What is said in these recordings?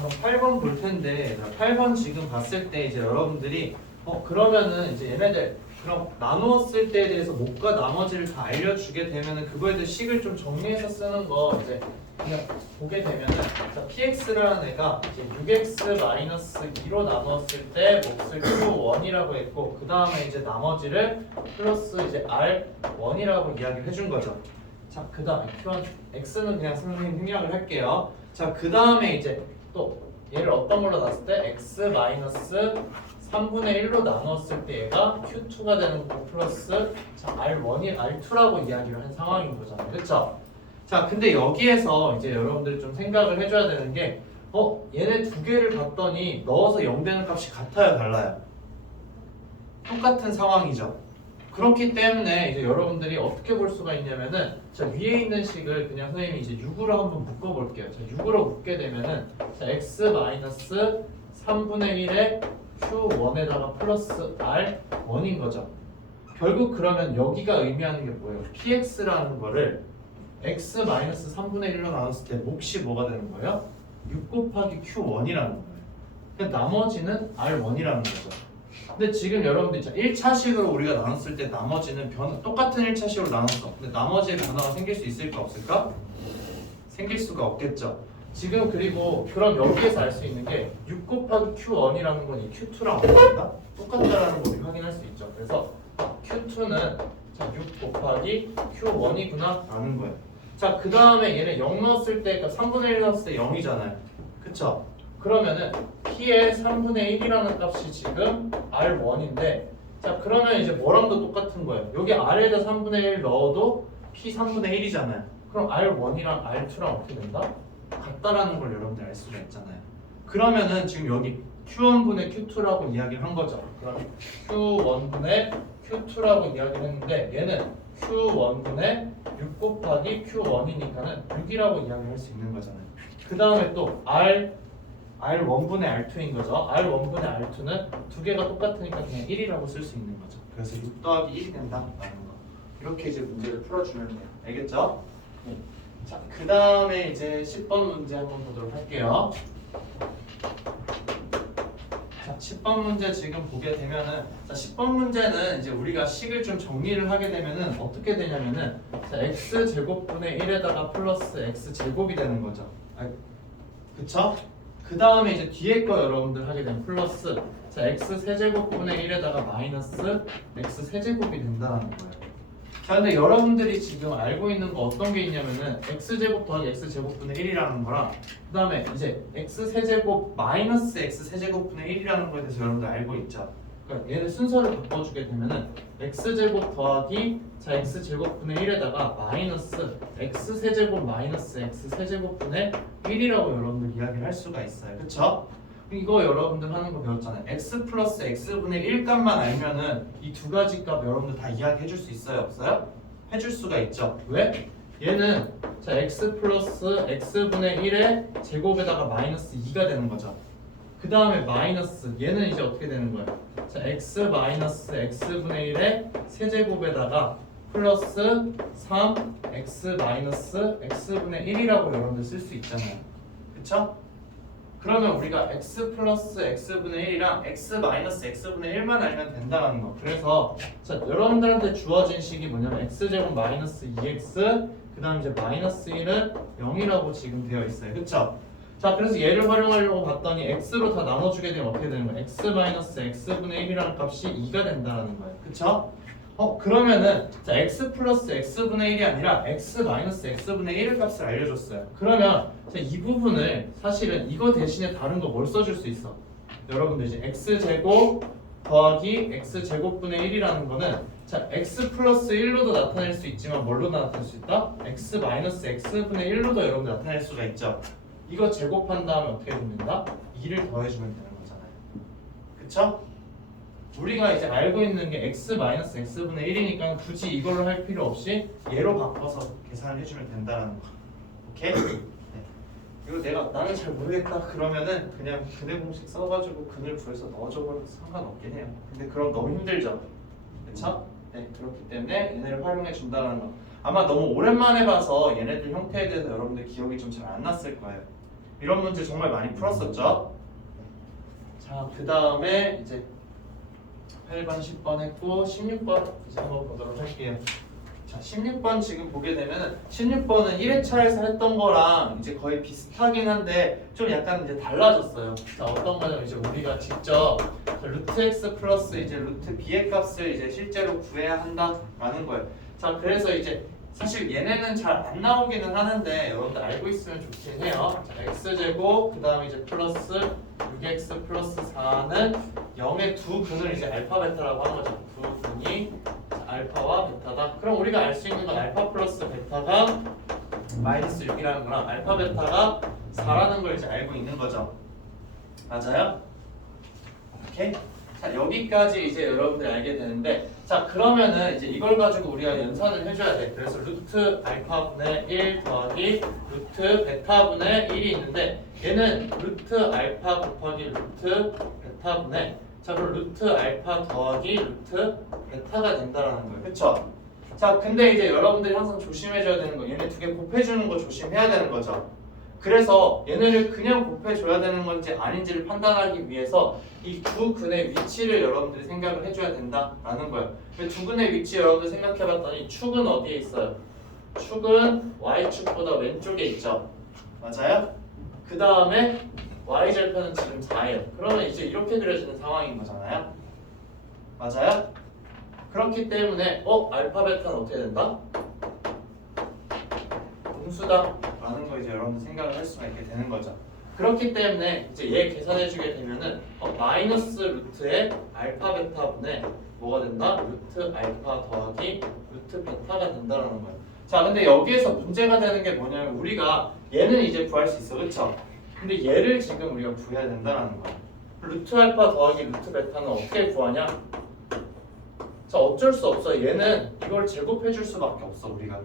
한번 8번 볼 텐데 8번 지금 봤을 때 이제 여러분들이 그러면은 이제 얘네들 그럼 나누었을 때에 대해서 못과 나머지를 다 알려주게 되면은 그거에 대해 식을 좀 정리해서 쓰는 거 이제 그냥 보게 되면은 자, px라는 애가 이제 6x-2로 나누었을 때 몫을 q1이라고 했고 그 다음에 이제 나머지를 플러스 이제 r1이라고 이야기를 해준 거죠. 자, 그 다음에 q1 x는 그냥 선생님 생략을 할게요. 자, 그 다음에 이제 또 얘를 어떤 걸로 나눴을 때 x 3분의 1로 나누었을 때 얘가 q2가 되는 거 플러스 자, r1이 r2라고 이야기를 한 상황인 거잖아요. 그렇죠? 자, 근데 여기에서 이제 여러분들이 좀 생각을 해줘야 되는 게 얘네 두 개를 봤더니 넣어서 0 되는 값이 같아요, 달라요? 똑같은 상황이죠. 그렇기 때문에 이제 여러분들이 어떻게 볼 수가 있냐면은 자, 위에 있는 식을 그냥 선생님이 이제 6으로 한번 묶어 볼게요. 자, 6으로 묶게 되면은 자, x 3분의 1에 q1에다가 플러스 r1인 거죠. 결국 그러면 여기가 의미하는 게 뭐예요? px라는 거를 x 3분의 1로 나눴을 때 몫이 뭐가 되는 거예요? 6 곱하기 q1이라는 거예요. 그러니까 나머지는 r1이라는 거죠. 근데 지금 여러분들 1차식으로 우리가 나눴을 때 나머지는 똑같은 1차식으로 나눴어. 근데 나머지의 변화가 생길 수 있을까 없을까? 생길 수가 없겠죠. 지금 그리고 그럼 여기에서 알 수 있는 게 6 곱하기 q1이라는 건 이 q2랑 어떤가? 똑같다라는 걸 우리 확인할 수 있죠. 그래서 q2는 자, 6 곱하기 q1이구나 라는 거예요. 자, 그 다음에 얘는 0 넣었을 때, 그러니까 3분의 1 넣었을 때 0이잖아요. 그쵸? 그러면은 p의 3분의 1이라는 값이 지금 r1인데 자, 그러면 이제 뭐랑도 똑같은 거예요. 여기 r에다 3분의 1 넣어도 p 3분의 1이잖아요. 그럼 r1이랑 r2랑 어떻게 된다? 같다라는 걸 여러분들 알 수가 있잖아요. 그러면은 지금 여기 q1분의 q2라고 이야기를 한 거죠. 그럼 q1분의 q2라고 이야기를 했는데 얘는 q1분의 6 곱하기 q1이니까는 6이라고 이야기할 수 있는 거잖아요. 그 다음에 또 r1분의 r2인 거죠. r1분의 r2는 두 개가 똑같으니까 그냥 1이라고 쓸 수 있는 거죠. 그래서 6 더하기 1이 된다라는 거. 이렇게 이제 문제를 풀어주면 돼요. 알겠죠? 네. 자, 그 다음에 이제 10번 문제 한번 보도록 할게요. 자, 10번 문제 지금 보게 되면은 자, 10번 문제는 이제 우리가 식을 좀 정리를 하게 되면은 어떻게 되냐면은 자, x제곱분의 1에다가 플러스 x제곱이 되는 거죠. 그쵸? 그 다음에 이제 뒤에 거 여러분들 하게 되면 플러스 자, x세제곱분의 1에다가 마이너스 x세제곱이 된다는 거예요. 자, 근데 여러분들이 지금 알고 있는 거 어떤 게 있냐면은 x제곱 더하기 x제곱분의 1이라는 거랑 그 다음에 이제 x세제곱 마이너스 x세제곱분의 1이라는 거에 대해서 여러분들 알고 있죠. 그러니까 얘를 순서를 바꿔주게 되면은 x제곱 더하기 자 x제곱분의 1에다가 마이너스 x세제곱 마이너스 x세제곱분의 1이라고 여러분들 이야기를 할 수가 있어요. 그쵸? 이거 여러분들 하는 거 배웠잖아요. x 플러스 x분의 1 값만 알면은 이 두 가지 값 여러분들 다 이야기해 줄 수 있어요? 없어요? 해줄 수가 있죠. 왜? 얘는 자 x 플러스 x분의 1의 제곱에다가 마이너스 2가 되는 거죠. 그 다음에 마이너스 얘는 이제 어떻게 되는 거예요? 자 x 마이너스 x분의 1의 세제곱에다가 플러스 3 x 마이너스 x분의 1이라고 여러분들 쓸 수 있잖아요. 그쵸? 그러면 우리가 x 플러스 x분의 1이랑 x 마이너스 x분의 1만 알면 된다는 거. 그래서 자 여러분들한테 주어진 식이 뭐냐면 x제곱 마이너스 2x 그 다음 이제 마이너스 1은 0이라고 지금 되어 있어요. 그쵸? 자 그래서 얘를 활용하려고 봤더니 x로 다 나눠주게 되면 어떻게 되는 거예요? x 마이너스 x분의 1이라는 값이 2가 된다는 거예요. 그쵸? 그러면은 자 x 플러스 x분의 1이 아니라 x 마이너스 x분의 1의 값을 알려줬어요. 그러면 자, 이 부분을 사실은 이거 대신에 다른 거 뭘 써줄 수 있어? 여러분들 이제 x제곱 더하기 x제곱분의 1이라는 거는 자 x 플러스 1로도 나타낼 수 있지만 뭘로 나타낼 수 있다? x 마이너스 x분의 1로도 여러분들 나타낼 수가 있죠. 이거 제곱한 다음에 어떻게 됩니까? 2를 더해주면 되는 거잖아요. 그쵸? 우리가 이제 알고 있는 게 x 마이너스 x분의 1이니까 굳이 이걸로 할 필요 없이 얘로 바꿔서 계산을 해주면 된다는 거. 오케이? 네. 이거 나는 잘 모르겠다 그러면은 그냥 근해 공식 써가지고 근을 구해서 넣어줘버려도 상관없긴 해요. 근데 그럼 너무 힘들죠. 그쵸? 네, 그렇기 때문에 얘네를 활용해 준다는 거. 아마 너무 오랜만에 봐서 얘네들 형태에 대해서 여러분들 기억이 좀 잘 안 났을 거예요. 이런 문제 정말 많이 풀었었죠. 자, 그 다음에 이제 8번, 10번 했고 16번 이제 한번 보도록 할게요. 자, 16번 지금 보게 되면은 16번은 1회차에서 했던 거랑 이제 거의 비슷하긴 한데 좀 약간 이제 달라졌어요. 자, 어떤 거냐면 이제 우리가 직접 루트 x 플러스 이제 루트 b의 값을 이제 실제로 구해야 한다라는 거예요. 자, 그래서 이제 사실 얘네는 잘 안 나오기는 하는데 여러분들 알고 있으면 좋긴 해요. 자, x제곱 그 다음에 이제 플러스 6x 플러스 4는 0의 두 근을 이제 알파 베타라고 하는 거죠. 두 근이 알파와 베타다. 그럼 우리가 알 수 있는 건 알파 플러스 베타가 마이너스 6이라는 거랑 알파 베타가 4라는 걸 이제 알고 있는 거죠. 맞아요? 오케이? 자, 여기까지 이제 여러분들이 알게 되는데, 자, 그러면은 이제 이걸 가지고 우리가 연산을 해줘야 돼. 그래서 루트 알파분의 1 더하기 루트 베타분의 1이 있는데, 얘는 루트 알파 곱하기 루트 베타분의, 자, 그럼 루트 알파 더하기 루트 베타가 된다라는 거예요. 그쵸? 자, 근데 이제 여러분들이 항상 조심해줘야 되는 거, 얘네 두 개 곱해주는 거 조심해야 되는 거죠. 그래서 얘네를 그냥 곱해줘야 되는 건지 아닌지를 판단하기 위해서 이 두 근의 위치를 여러분들이 생각을 해줘야 된다라는 거예요. 두 근의 위치 여러분들 생각해봤더니 축은 어디에 있어요? 축은 y축보다 왼쪽에 있죠. 맞아요? 그 다음에 y절편은 지금 4예요. 그러면 이제 이렇게 그려지는 상황인 거잖아요. 맞아요? 그렇기 때문에 알파 베타는 어떻게 된다? 분수다 라는 거 이제 여러분들 생각을 할 수가 있게 되는 거죠. 그렇기 때문에 이제 얘 계산해 주게 되면은 마이너스 루트의 알파 베타분의 뭐가 된다? 루트 알파 더하기 루트 베타가 된다라는 거예요. 자, 근데 여기에서 문제가 되는 게 뭐냐면 우리가 얘는 이제 구할 수 있어, 그렇죠? 근데 얘를 지금 우리가 구해야 된다라는 거예요. 루트 알파 더하기 루트 베타는 어떻게 구하냐? 자, 어쩔 수 없어. 얘는 이걸 제곱해 줄 수밖에 없어, 우리가.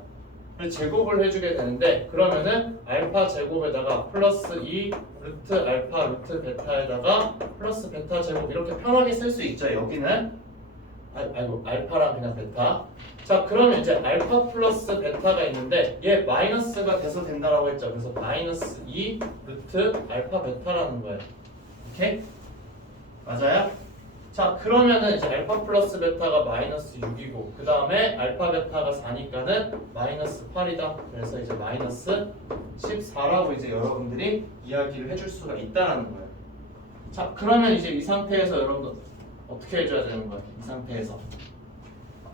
제곱을 해주게 되는데, 그러면은 알파 제곱에다가 플러스 2 루트 알파 루트 베타에다가 플러스 베타 제곱 이렇게 편하게 쓸 수 있죠. 여기는 아이고 알파랑 그냥 베타. 자, 그러면 이제 알파 플러스 베타가 있는데 얘 마이너스가 돼서 된다라고 했죠. 그래서 마이너스 2 루트 알파 베타라는 거예요. 오케이? 맞아요? 자, 그러면은 이제 알파 플러스 베타가 마이너스 6이고 그 다음에 알파 베타가 4니까는 마이너스 8이다. 그래서 이제 마이너스 14라고 이제 여러분들이 이야기를 해줄 수가 있다라는 거예요. 자, 그러면 이제 이 상태에서 여러분들 어떻게 해줘야 되는 거예요? 이 상태에서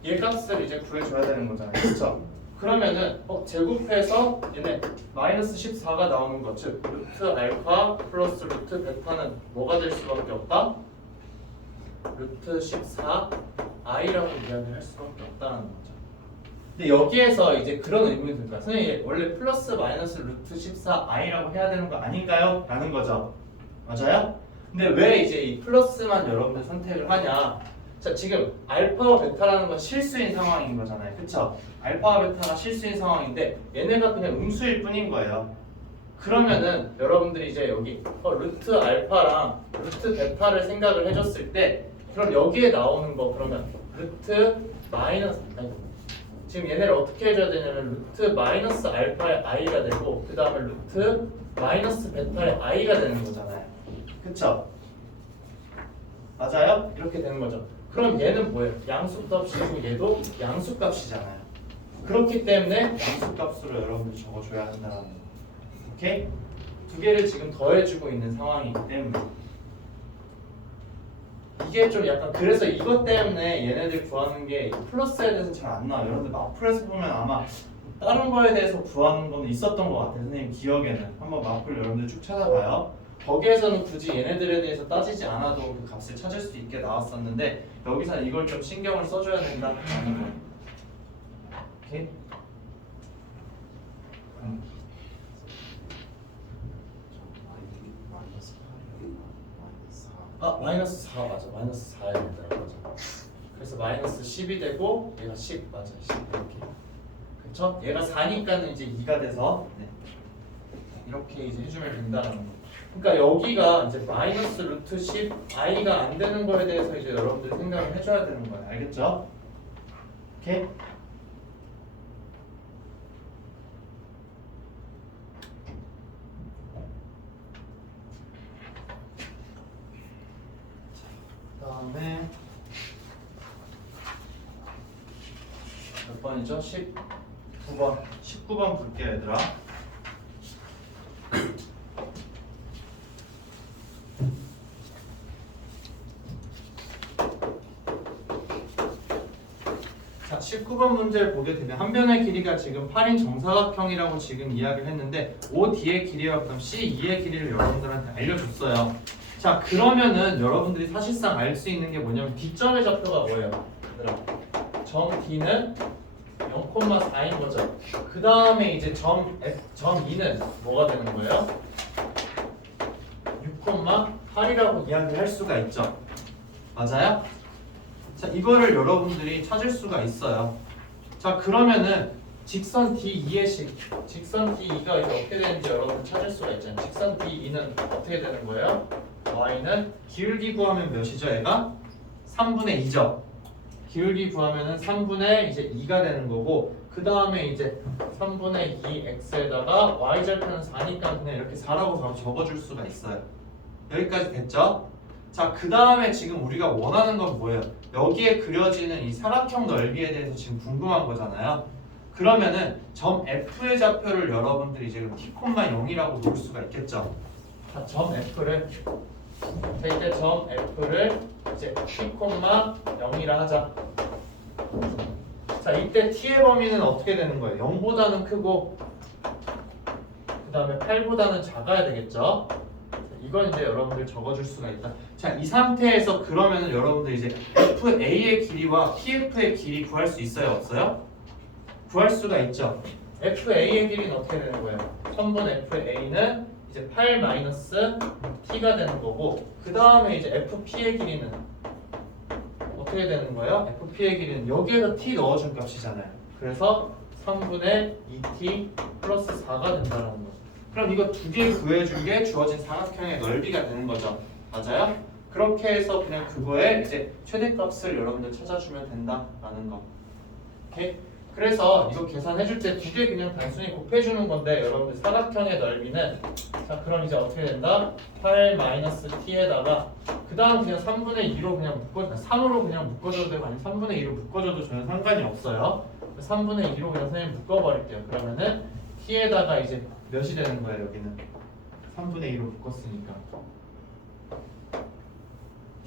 얘 값을 이제 구해줘야 되는 거잖아요. 그렇죠? 그러면은 제곱해서 얘네 마이너스 14가 나오는 것, 즉 루트 알파 플러스 루트 베타는 뭐가 될 수밖에 없다? 루트 14i라고 이야기를 할 수밖에 없다는 거죠. 근데 여기에서 이제 그런 의문이 듭니다. 선생님 원래 플러스 마이너스 루트 14i라고 해야 되는 거 아닌가요? 라는 거죠. 맞아요? 근데 왜 이제 이 플러스만 여러분들 선택을 하냐? 자, 지금 알파와 베타라는 건 실수인 상황인 거잖아요. 그쵸? 알파와 베타가 실수인 상황인데 얘네가 그냥 음수일 뿐인 거예요. 그러면은 여러분들이 이제 여기 루트 알파랑 루트 베타를 생각을 해줬을 때 그럼 여기에 나오는 거 그러면 루트 마이너스 지금 얘네를 어떻게 해줘야 되냐면 루트 마이너스 알파의 i가 되고 그 다음에 루트 마이너스 베타의 i가 되는 거잖아요. 그쵸? 맞아요? 이렇게 되는 거죠. 그럼 얘는 뭐예요? 양수값이고 얘도 양수값이잖아요. 그렇기 때문에 양수값으로 여러분들 적어줘야 한다는 거. 오케이? 두 개를 지금 더해주고 있는 상황이기 때문에 이게 좀 약간 그래서 이것 때문에 얘네들 구하는 게 플러스에 대해서 잘 안 나와요. 여러분들 마플에서 보면 아마 다른 거에 대해서 구하는 거는 있었던 것 같아요. 선생님 기억에는 한번 마플 여러분들 쭉 찾아봐요. 거기에서는 굳이 얘네들에 대해서 따지지 않아도 그 값을 찾을 수 있게 나왔었는데 여기서는 이걸 좀 신경을 써줘야 된다는 거예요. 오케이? 마이너스 4 맞아. 마이너스 4야 된다. 맞아. 그래서 마이너스 10이 되고 얘가 10 맞아. 10 이렇게. 그렇죠? 얘가 4니까는 이제 2가 돼서 이렇게 이제 해주면 된다는 거. 그러니까 여기가 이제 마이너스 루트 10 i가 안 되는 거에 대해서 이제 여러분들 생각을 해줘야 되는 거예요. 알겠죠? 오케이? 다음에 몇 번이죠? 19번. 19번 볼게요, 얘들아. 자, 19번 문제를 보게 되면 한 변의 길이가 지금 8인 정사각형이라고 지금 이야기를 했는데 OD의 길이와 그다음 C2의 길이를 여러분들한테 알려줬어요. 자, 그러면은 여러분들이 사실상 알 수 있는 게 뭐냐면 D점의 좌표가 뭐예요? 얘들아, 점 D는 0,4인 거죠. 그 다음에 이제 점 2는 뭐가 되는 거예요? 6,8이라고 이야기를 할 수가 있죠. 맞아요? 자, 이거를 여러분들이 찾을 수가 있어요. 자, 그러면은 직선 직선 D2가 이제 어떻게 되는지 여러분 찾을 수가 있잖아요. 직선 D2는 어떻게 되는 거예요? Y는 기울기 구하면 몇이죠? 얘가 3분의 2죠. 기울기 구하면은 3분의 이제 2가 되는 거고, 그 다음에 이제 3분의 2x에다가 y절편은 4니까 그냥 이렇게 4라고 바로 적어줄 수가 있어요. 여기까지 됐죠? 자, 그 다음에 지금 우리가 원하는 건 뭐예요? 여기에 그려지는 이 사각형 넓이에 대해서 지금 궁금한 거잖아요. 그러면은 점 F의 좌표를 여러분들이 이제 t,0이라고 놓을 수가 있겠죠. 자, 점 F를 이때 점 F를 이제 t,0이라 하자. 자, 이때 t의 범위는 어떻게 되는 거예요? 0보다는 크고 그 다음에 8보다는 작아야 되겠죠. 이건 이제 여러분들 적어줄 수가 있다. 자, 이 상태에서 그러면은 여러분들 이제 FA의 길이와 PF의 길이 구할 수 있어요? 없어요? 구할 수가 있죠. FA의 길이는 어떻게 되는 거예요? 1000분 FA는 이제 8 마이너스 T가 되는 거고, 그 다음에 이제 FP의 길이는 어떻게 되는 거예요? FP의 길이는 여기에다 T 넣어준 값이잖아요. 그래서 3분의 2T 플러스 4가 된다는 거예요. 그럼 이거 두 개 구해준 게 주어진 사각형의 넓이가 되는 거죠. 맞아요? 그렇게 해서 그냥 그거에 이제 최대값을 여러분들 찾아주면 된다라는 거. 오케이? 그래서 이거 계산해줄 때 두 개 그냥 단순히 곱해주는 건데, 여러분들 사각형의 넓이는, 자, 그럼 이제 어떻게 된다? 8 마이너스 t에다가 그 다음 그냥 3분의 2로 그냥 3으로 그냥 묶어줘도 되고 아니면 3분의 2로 묶어줘도 전혀 상관이 없어요. 3분의 2로 그냥 선생님 묶어버릴게요. 그러면은 t에다가 이제 몇이 되는 거예요? 여기는 3분의 2로 묶었으니까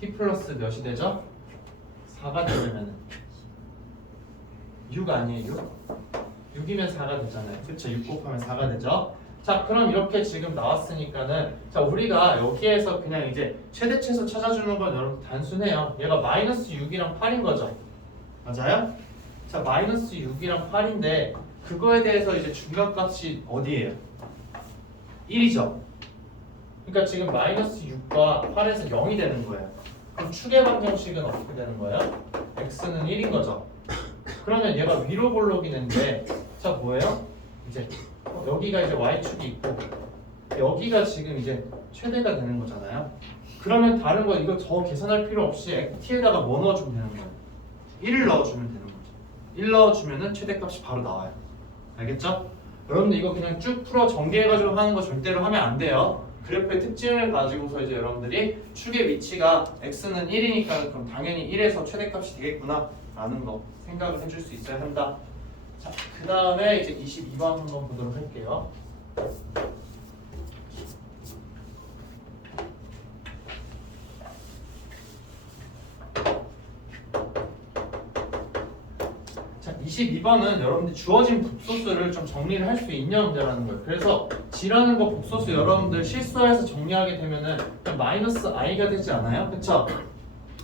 t 플러스 몇이 되죠? 4가 되려면은 6 아니에요? 6이면 4가 되잖아요. 그쵸? 6 곱하면 4가 되죠? 자, 그럼 이렇게 지금 나왔으니까는, 자, 우리가 여기에서 그냥 이제 최대 최소 찾아주는 건 여러분 단순해요. 얘가 마이너스 6이랑 8인 거죠. 맞아요? 자, 마이너스 6이랑 8인데 그거에 대해서 이제 중간값이 어디예요? 1이죠. 그러니까 지금 마이너스 6과 8에서 0이 되는 거예요. 그럼 축의 방정식은 어떻게 되는 거예요? x는 1인 거죠. 그러면 얘가 위로 볼록이는데, 자, 뭐예요? 이제 여기가 이제 y축이 있고 여기가 지금 이제 최대가 되는 거잖아요. 그러면 다른 거 이거 더 계산할 필요 없이 t에다가 뭐 넣어주면 되는 거예요? 1을 넣어주면 되는 거죠. 1 넣어주면은 최대값이 바로 나와요. 알겠죠? 여러분들 이거 그냥 쭉 풀어 전개해가지고 하는 거 절대로 하면 안 돼요. 그래프의 특징을 가지고서 이제 여러분들이 축의 위치가 x는 1이니까 그럼 당연히 1에서 최대값이 되겠구나 라는 거 생각을 해줄 수 있어야 한다. 자, 그 다음에 이제 22번 한번 보도록 할게요. 자, 22번은 여러분들 주어진 복소수를 좀 정리를 할 수 있냐 문제라는 거예요. 그래서 G라는 거 복소수 여러분들 실수해서 정리하게 되면은 마이너스 i가 되지 않아요? 그쵸?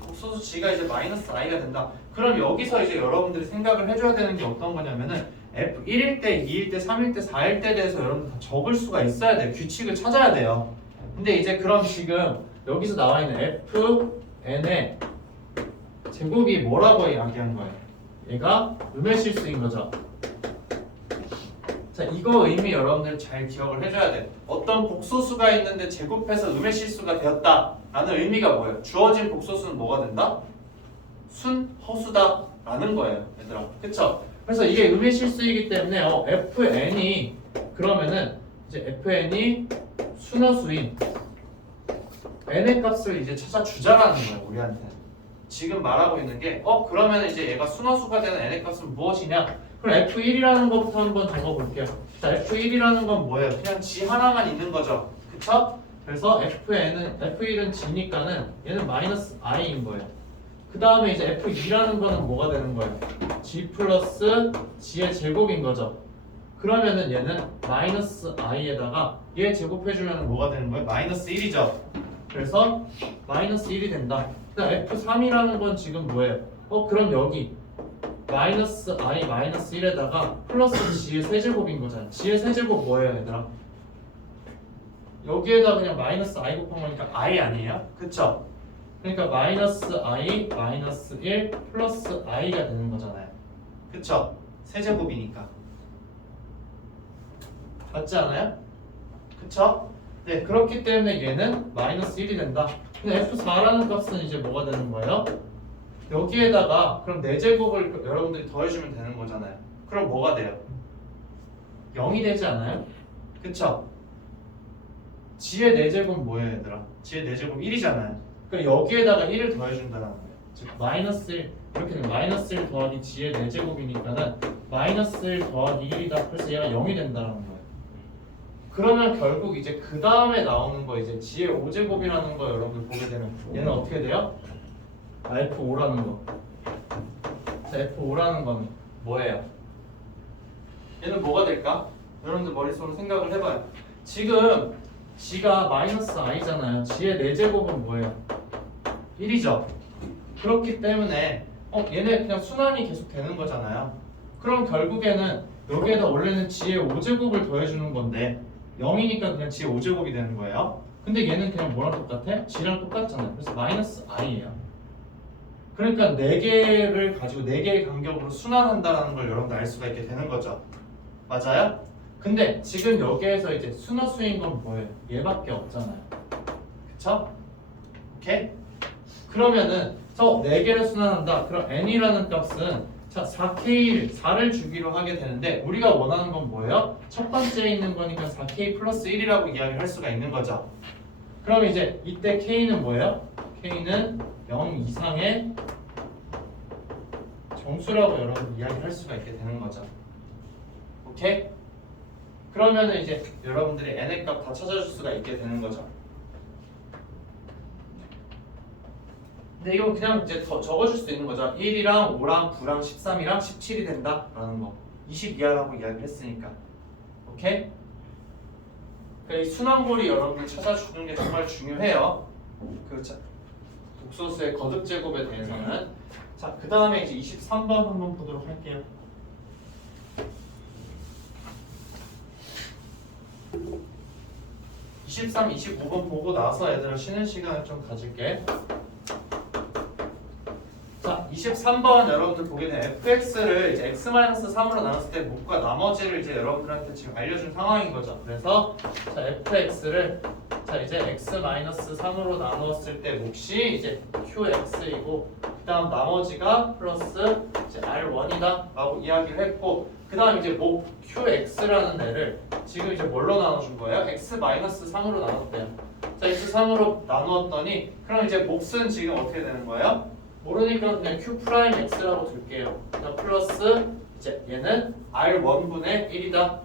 복소수 G가 이제 마이너스 i가 된다. 그럼 여기서 이제 여러분들이 생각을 해줘야 되는 게 어떤 거냐면은 F 1일 때, 2일 때, 3일 때, 4일 때에 대해서 여러분들 다 적을 수가 있어야 돼요. 규칙을 찾아야 돼요. 근데 이제 그럼 지금 여기서 나와 있는 FN의 제곱이 뭐라고 이야기한 거예요? 얘가 음의 실수인 거죠. 자, 이거 의미 여러분들 잘 기억을 해줘야 돼. 어떤 복소수가 있는데 제곱해서 음의 실수가 되었다 라는 의미가 뭐예요? 주어진 복소수는 뭐가 된다? 순, 허수다 라는 거예요, 얘들아. 그쵸? 그래서 이게 음의 실수이기 때문에 FN이 그러면은 이제 FN이 순허수인 n의 값을 이제 찾아주자라는 거예요, 우리한테. 지금 말하고 있는 게 그러면 이제 얘가 순허수가 되는 n의 값은 무엇이냐? 그럼 F1이라는 것부터 한번 적어볼게요. 자, F1이라는 건 뭐예요? 그냥 G 하나만 있는 거죠. 그쵸? 그래서 F1은 G니까는 얘는 마이너스 I인 거예요. 그 다음에 이제 F2라는 거는 뭐가 되는 거예요? G 플러스 G의 제곱인 거죠. 그러면은 얘는 마이너스 I에다가 얘 제곱해주면 뭐가 되는 거예요? 마이너스 1이죠. 그래서 마이너스 1이 된다. 그다음 F3이라는 건 지금 뭐예요? 그럼 여기 마이너스 I 마이너스 1에다가 플러스 G의 세제곱인 거잖아. G의 세제곱 뭐예요, 얘들아? 여기에다 그냥 마이너스 I 곱한 거니까 I 아니에요? 그쵸? 그러니까 마이너스 I 마이너스 1 플러스 I가 되는 거잖아요. 그쵸? 세제곱이니까. 맞지 않아요? 그쵸? 네, 그렇기 때문에 얘는 마이너스 1이 된다. 근데 F4라는 값은 이제 뭐가 되는 거예요? 여기에다가 그럼 4제곱을 여러분들이 더해주면 되는 거잖아요. 그럼 뭐가 돼요? 0이 되지 않아요? 그쵸? G의 4제곱은 뭐예요, 얘들아? G의 4제곱 1이잖아요. 그럼 여기에다가 1을 더해준다는 거예요. 즉 마이너스 1 이렇게 되면 마이너스 1 더하기 G의 4제곱이니까는 마이너스 1 더하기 1이다. 그래서 얘가 0이 된다는 거예요. 그러면 결국 이제 그 다음에 나오는 거 이제 G의 5제곱이라는 거 여러분들 보게 되면 얘는 어떻게 돼요? F5라는 거. F5라는 건 뭐예요? 얘는 뭐가 될까? 여러분들 머릿속으로 생각을 해봐요. 지금 G가 마이너스 I잖아요. G의 4제곱은 뭐예요? 1이죠. 그렇기 때문에 얘네 그냥 순환이 계속 되는 거잖아요. 그럼 결국에는 여기에다 원래는 G의 5제곱을 더해주는 건데 0이니까 그냥 G의 5제곱이 되는 거예요. 근데 얘는 그냥 뭐랑 똑같아? G랑 똑같잖아요. 그래서 마이너스 I예요. 그러니까 4개를 가지고 4개의 간격으로 순환한다는 걸 여러분들 알 수가 있게 되는 거죠. 맞아요? 근데 지금 여기에서 이제 순허수인 건 뭐예요? 얘밖에 없잖아요. 그쵸? 오케이? 그러면은 저 4개를 순환한다. 그럼 n이라는 값은 자 4k 4를 주기로 하게 되는데 우리가 원하는 건 뭐예요? 첫 번째에 있는 거니까 4k 플러스 1이라고 이야기를 할 수가 있는 거죠. 그럼 이제 이때 k는 뭐예요? k는 0 이상의 정수라고 여러분 이야기할 수가 있게 되는 거죠. 오케이? 그러면은 이제 여러분들이 n의 값 다 찾아줄 수가 있게 되는 거죠. 근데 이거 그냥 이제 더 적어줄 수 있는 거죠. 1이랑 5랑 9랑 13이랑 17이 된다 라는 거. 20 이하라고 이야기를 했으니까. 오케이? 그러니까 이 순환골이 여러분들 찾아주는 게 정말 중요해요. 그렇죠. 독소수의 거듭 제곱에 대해서는. 자, 그 다음에 이제 23번 한번 보도록 할게요. (23, 25번) 보고 나서 얘들아 쉬는 시간을 좀 가질게. 자, 23번 여러분들 보게 된 fx를 이제 x-3으로 나눴을 때 몫과 나머지를 이제 여러분들한테 지금 알려준 상황인 거죠. 그래서 자, fx를 자 이제 x-3으로 나누었을 때 몫이 이제 qx이고 그다음 나머지가 플러스 이제 r1이다 라고 이야기를 했고 그다음 이제 몫 qx라는 애를 지금 이제 뭘로 나눠준 거예요? x-3으로 나눴대요. 자, x3으로 나누었더니 그럼 이제 몫은 지금 어떻게 되는 거예요? 모르니까 그냥 q'x라고 둘게요. 플러스 이제 얘는 r1분의 1이다.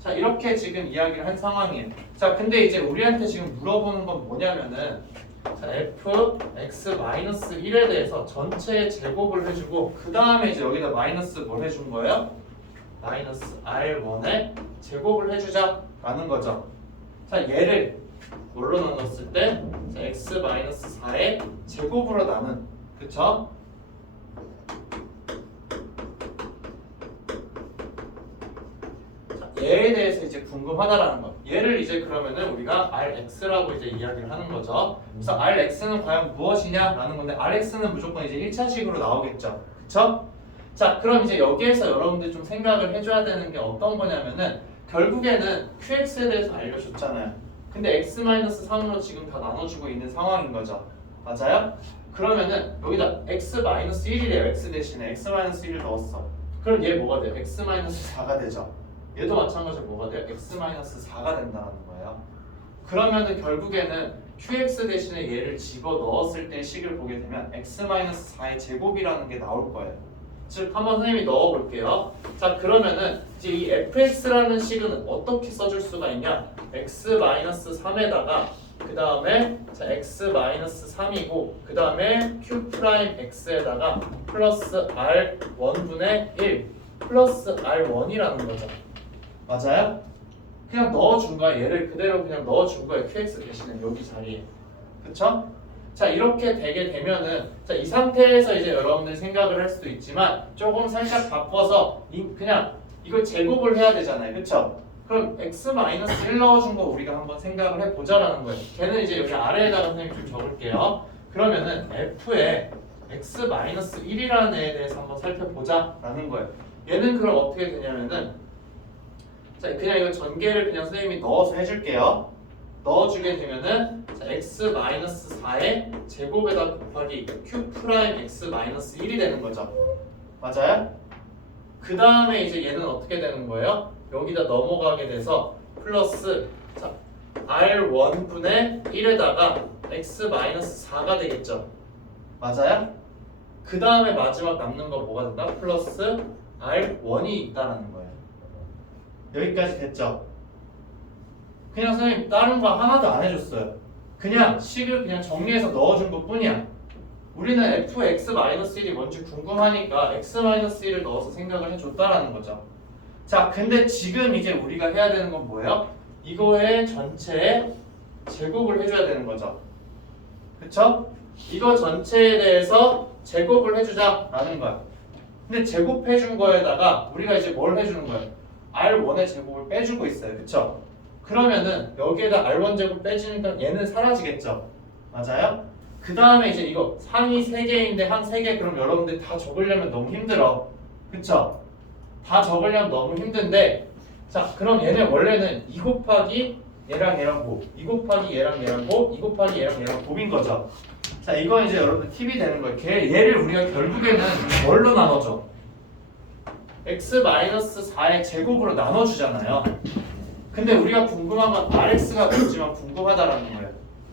자, 이렇게 지금 이야기를 한 상황이에요. 자, 근데 이제 우리한테 지금 물어보는 건 뭐냐면은 자, fx-1에 대해서 전체의 제곱을 해주고 그 다음에 이제 여기다 마이너스 뭘 해준 거예요? 마이너스 r1의 제곱을 해주자라는 거죠. 자, 얘를 뭘로 나눴을 때 자, x-4의 제곱으로 나눈 그쵸? 자, 얘에 대해서 이제 궁금하다라는 거. 얘를 이제 그러면은 우리가 rx라고 이제 이야기를 하는 거죠. 그래서 rx는 과연 무엇이냐라는 건데 rx는 무조건 이제 1차식으로 나오겠죠. 그쵸? 자, 그럼 이제 여기에서 여러분들 좀 생각을 해줘야 되는 게 어떤 거냐면은 결국에는 qx에 대해서 알려줬잖아요. 근데 x-3으로 지금 다 나눠주고 있는 상황인 거죠. 맞아요? 그러면은 여기다 x-1이래요. x 대신에 x-1을 넣었어. 그럼 얘 뭐가 돼요? x-4가 되죠. 얘도 마찬가지로 뭐가 돼요? x-4가 된다는 거예요. 그러면은 결국에는 qx 대신에 얘를 집어 넣었을 때 식을 보게 되면 x-4의 제곱이라는 게 나올 거예요. 즉 한번 선생님이 넣어 볼게요. 자, 그러면은 이제 이 fx라는 식은 어떻게 써줄 수가 있냐? x-3에다가 그 다음에 자 x-3이고 그 다음에 q'x에다가 플러스 r1분의 1 플러스 r1이라는 거죠. 맞아요? 그냥 넣어준 거야. 얘를 그대로 그냥 넣어준 거예요. qx 대신에 여기 자리에. 그쵸? 자, 이렇게 되게 되면은 자, 이 상태에서 이제 여러분들 생각을 할 수도 있지만 조금 살짝 바꿔서 그냥 이걸 제곱을 해야 되잖아요. 그쵸? 그럼 x-1 넣어준 거 우리가 한번 생각을 해보자라는 거예요. 걔는 이제 여기 아래에다가 선생님 좀 적을게요. 그러면은 f에 x-1이라는 애에 대해서 한번 살펴보자라는 거예요. 얘는 그럼 어떻게 되냐면은 자, 그냥 이거 전개를 그냥 선생님이 넣어서 해줄게요. 넣어주게 되면은 자, x-4의 제곱에다 곱하기 q'x-1이 되는 거죠. 맞아요? 그 다음에 이제 얘는 어떻게 되는 거예요? 여기다 넘어가게 돼서 플러스 자, r1분의 1에다가 x-4가 되겠죠. 맞아요? 그 다음에 마지막 남는 거 뭐가 된다? 플러스 r1이 있다라는 거예요. 여기까지 됐죠? 그냥 선생님 다른 거 하나도 안 해줬어요. 그냥 식을 그냥 정리해서 넣어준 것 뿐이야. 우리는 fx-1이 뭔지 궁금하니까 x-1을 넣어서 생각을 해줬다라는 거죠. 자, 근데 지금 이제 우리가 해야 되는 건 뭐예요? 이거의 전체에 제곱을 해줘야 되는 거죠. 그쵸? 이거 전체에 대해서 제곱을 해주자라는 거야. 근데 제곱해준 거에다가 우리가 이제 뭘 해주는 거예요? R1의 제곱을 빼주고 있어요. 그쵸? 그러면은 여기에다 R1 제곱 빼주니까 얘는 사라지겠죠? 맞아요? 그 다음에 이제 이거 상위 3개인데 한 3개 그럼 여러분들 다 적으려면 너무 힘들어. 그쵸? 다 적으려면 너무 힘든데 자, 그럼 얘네 원래는 2 곱하기 얘랑 얘랑 곱, 2 곱하기 얘랑 얘랑 곱, 2 곱하기 얘랑 얘랑 곱인 거죠. 자, 이건 이제 여러분들 팁이 되는 거예요. 얘를 우리가 결국에는 뭘로 나눠줘? x-4의 제곱으로 나눠주잖아요. 근데 우리가 궁금한 건 rx가 뭔지만 궁금하다라는 거예요.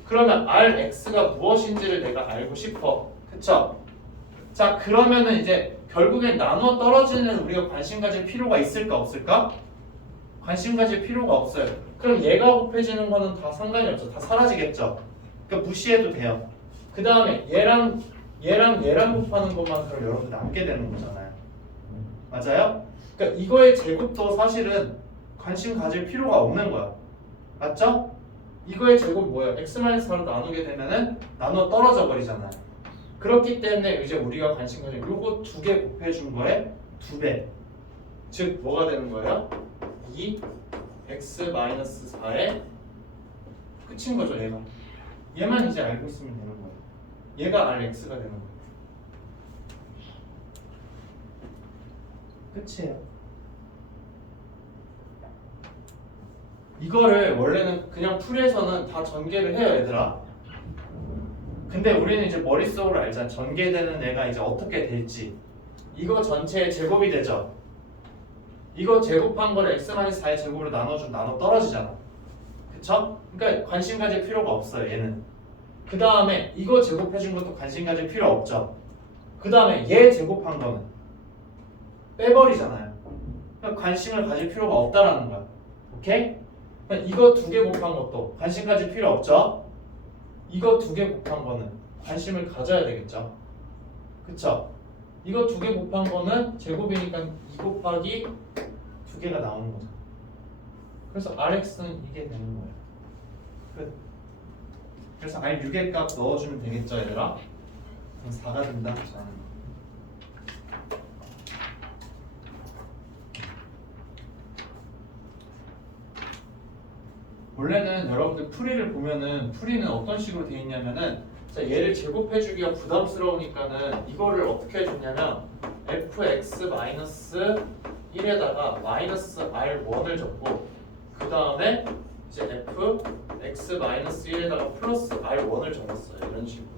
그러면 rx가 무엇인지를 내가 알고 싶어. 그쵸? 자, 그러면은 이제 결국엔 나눠 떨어지는 우리가 관심 가질 필요가 있을까 없을까? 관심 가질 필요가 없어요. 그럼 얘가 곱해지는 거는 다 상관이 없어. 다 사라지겠죠? 그러니까 무시해도 돼요. 그 다음에 얘랑 곱하는 것만 그럼 여러분들 남게 되는 거잖아요. 맞아요? 그러니까 이거의 제곱도 사실은 관심 가질 필요가 없는 거야. 맞죠? 이거의 제곱 뭐예요? x-4로 나누게 되면은 나눠 떨어져 버리잖아요. 그렇기 때문에 이제 우리가 관심 가질 요거 2개 곱해준 거에 2배. 즉 뭐가 되는 거예요? 2x-4의 끝인 거죠, 얘가. 얘만 이제 알고 있으면 되는 거예요. 얘가 rx가 되는 거예요. 끝이에요. 이거를 원래는 그냥 풀에서는 다 전개를 해요, 얘들아. 근데 우리는 이제 머릿속으로 알잖아. 전개되는 애가 이제 어떻게 될지. 이거 전체의 제곱이 되죠. 이거 제곱한 거를 x-4의 제곱으로 나눠 떨어지잖아. 그쵸? 그러니까 관심 가질 필요가 없어요, 얘는. 그 다음에 이거 제곱해준 것도 관심 가질 필요 없죠. 그 다음에 얘 제곱한 거는 빼버리잖아요. 그러니까 관심을 가질 필요가 없다라는 거야. 오케이? 그러니까 이거 2개 곱한 것도 관심 가질 필요 없죠? 이거 2개 곱한 거는 관심을 가져야 되겠죠? 그쵸? 이거 2개 곱한 거는 제곱이니까 2 곱하기 2개가 나오는 거죠. 그래서 RX는 이게 되는 거예요. 끝. 그래서 R6의 값 넣어주면 되겠죠, 얘들아? 그럼 4가 된다. 원래는 여러분들 풀이를 보면은 풀이는 어떤 식으로 되어 있냐면은 자, 얘를 제곱해주기가 부담스러우니까는 이거를 어떻게 해줬냐면 fx-1에다가 마이너스 r1을 적고 그 다음에 이제 fx-1에다가 플러스 r1을 적었어요. 이런 식으로.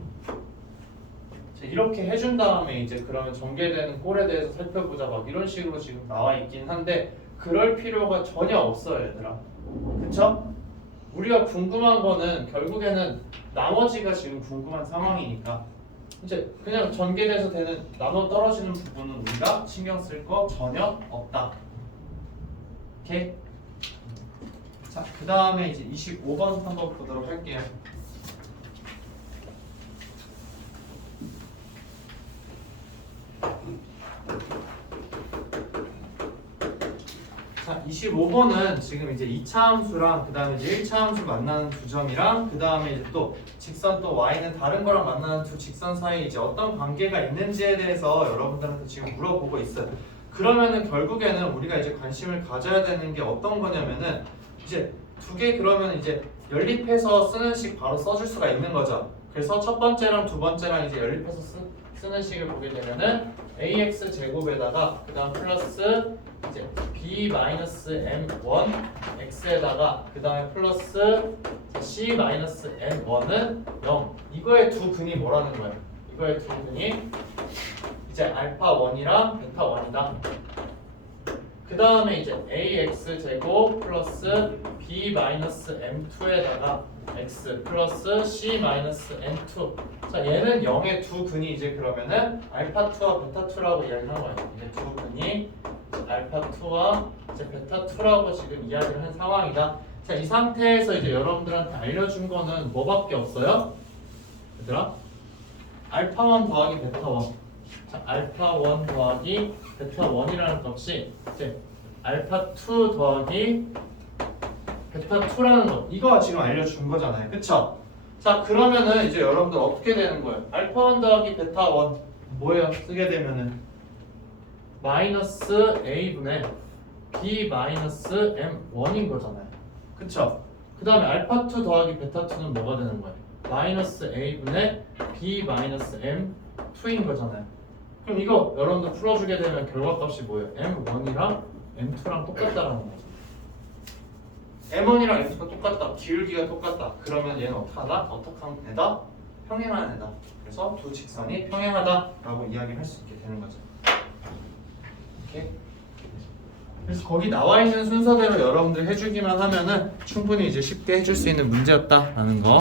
자, 이렇게 해준 다음에 이제 그러면 전개되는 꼴에 대해서 살펴보자 막 이런 식으로 지금 나와 있긴 한데 그럴 필요가 전혀 없어요, 얘들아. 그쵸? 우리가 궁금한 거는 결국에는 나머지가 지금 궁금한 상황이니까 이제 그냥 전개돼서 되는 나눠 떨어지는 부분은 우리가 신경 쓸 거 전혀 없다. 오케이? 자, 그 다음에 이제 25번 한번 보도록 할게요. 자, 25번은 지금 이제 2차 함수랑 그 다음에 이제 1차 함수 만나는 두 점이랑 그 다음에 이제 또 직선 또 y는 다른 거랑 만나는 두 직선 사이에 이제 어떤 관계가 있는지에 대해서 여러분들한테 지금 물어보고 있어요. 그러면은 결국에는 우리가 이제 관심을 가져야 되는 게 어떤 거냐면은 이제 두 개 그러면 이제 연립해서 쓰는 식 바로 써줄 수가 있는 거죠. 그래서 첫 번째랑 두 번째랑 이제 연립해서 쓰는 식을 보게 되면은 ax 제곱에다가 그 다음 플러스 이제 b-m1 x에다가 그 다음에 플러스 c-n1은 0. 이거의 두 근이 뭐라는 거예요? 이거의 두 근이 이제 알파1이랑 베타1이다. 그 다음에 이제 ax 제곱 플러스 b-m2에다가 x 플러스 c-n2. 자, 얘는 0의 두 근이 이제 그러면은 알파2와 베타2라고 이야기한 거예요. 이제 두 근이 알파2와 이제 베타2라고 지금 이야기를 한 상황이다. 자, 이 상태에서 이제 여러분들한테 알려준 거는 뭐밖에 없어요? 얘들아? 알파1 더하기 베타1. 자, 알파1 더하기 베타1이라는 값이 이제 알파2 더하기 베타2라는 거. 이거 지금 알려준 거잖아요. 그쵸? 자, 그러면은 이제 여러분들 어떻게 되는 거예요? 알파1 더하기 베타1 뭐예요? 쓰게 되면은 마이너스 a분의 b 마이너스 m1인 거잖아요. 그쵸? 그 다음에 알파2 더하기 베타2는 뭐가 되는 거예요? 마이너스 a분의 b 마이너스 m2인 거잖아요. 그럼 이거 여러분들 풀어주게 되면 결과값이 뭐예요? m1이랑 m2랑 똑같다라는 거죠. m1이랑 m2가 똑같다. 기울기가 똑같다. 그러면 얘는 어떻게 하면 애다? 평행한 애다. 그래서 두 직선이 평행하다라고 이야기할 수 있게 되는 거죠. 오케이? 그래서 거기 나와 있는 순서대로 여러분들 해주기만 하면은 충분히 이제 쉽게 해줄 수 있는 문제였다라는 거.